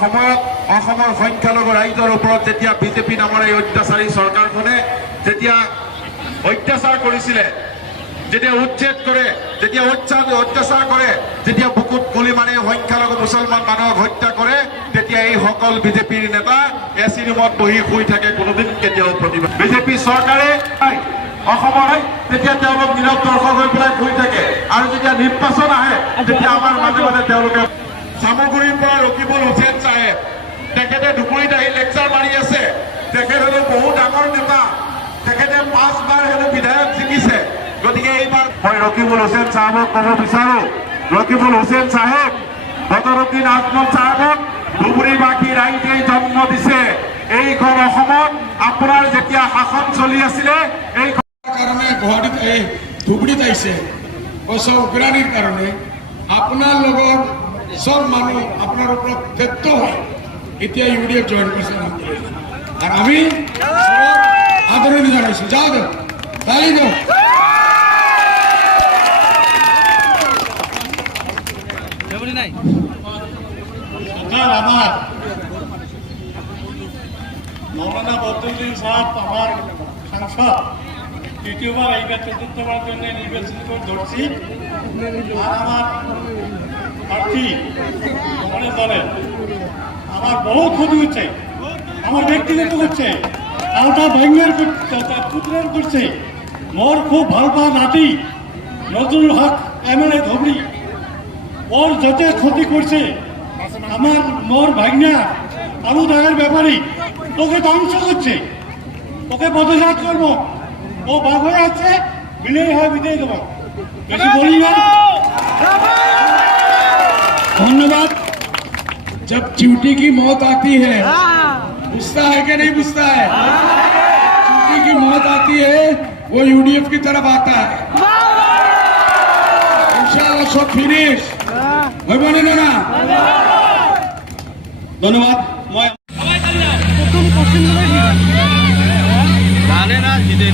সময়ত অসমৰ সংখ্যালঘু ৰাইজৰ ওপৰত যেতিয়া বিজেপি নামৰ এই অত্যাচাৰী চৰকাৰখনে যেতিয়া অত্যাচাৰ কৰিছিলে, যেতিয়া উচ্ছেদ কৰে, যেতিয়া অত্যাচাৰ কৰে, যেতিয়া বুকুত গুলি মাৰি সংখ্যালঘু মুছলমান মানুহক হত্যা কৰে, তেতিয়া এই সকল বিজেপিৰ নেতা এচি ৰুমত বহি শুই থাকে, কোনোদিন কেতিয়াও প্ৰতিবাদ। বিজেপি চৰকাৰে অসমৰ তেতিয়া তেওঁলোক নীৰৱ দৰ্শক হৈ পেলাই শুই থাকে, আৰু যেতিয়া নিৰ্বাচন আহে তেতিয়া আমাৰ মাজে মাজে তেওঁলোকে চামগুৰিৰ পৰা ৰকিবুল হুছেইন চাহেব তেখেতে ধুবুৰীত আহি লেকচাৰ মাৰি আছে। তেখেত হলো বহু ডাঙৰ নেতা, তেখেতে 5 বাৰ হেনো বিধায়ক জিকিছে। গতিকে এইবাৰ মই ৰকিবুল হুছেইন চাহেবক ক'ব বিচাৰো, ৰকিবুল হুছেইন চাহেব বদৰুদ্দিন আজমল চাহেবক ধুবুৰীবাসী ৰাইজে জন্ম দিছে। এইখন অসমত আপোনাৰ যেতিয়া শাসন চলি আছিলে এই কারণে গুৱাহাটীত এই ধুবুৰীত আহিছে পইচা উগ্ৰাণীৰ কাৰণে আপোনাৰ লগত সব মানুহ আপোনাৰ ওপৰত ক্ষেত্ৰ হয়। এতিয়া UDF জইন কৰিছে আৰু আমি আদৰণি জনাইছো। যাও দিয়ক, তালি দিয়ক। আমার মৌলানা বদরুদ্দিন সাহেব আমার সাংসদ তৃতীয়বার এইবার চতুর্থবার জন্য নির্বাচিত করে ধরছি। আর আমার প্রার্থী কংগ্রেস দলের আমার বহু ক্ষতি হচ্ছে, আমার ব্যক্তিগত করছে, আলটা ব্যাঙ্গের পুত্রের করছে। মোর খুব ভাল পা নাতি নজরুল হক MLA ধবড়ি ওর যত ক্ষতি করছে। আমার মোর ভাগ্না আলু দাগের ব্যাপারী ওকে ধ্বংস করছে, ওকে পদযাত করবো। ও বাঘ হয়ে আছে, বিলেই হয় বিদায় দেবো, বেশি বলি না। धन्यवाद। जब च्यूटी की मौत आती है बुझता है कि नहीं बुझता है? च्यूटी की मौत आती है वो UDF की तरफ आता है। इंशाल्लाह सब फिनिश होय बने ना। धन्यवाद। জানে না জিতে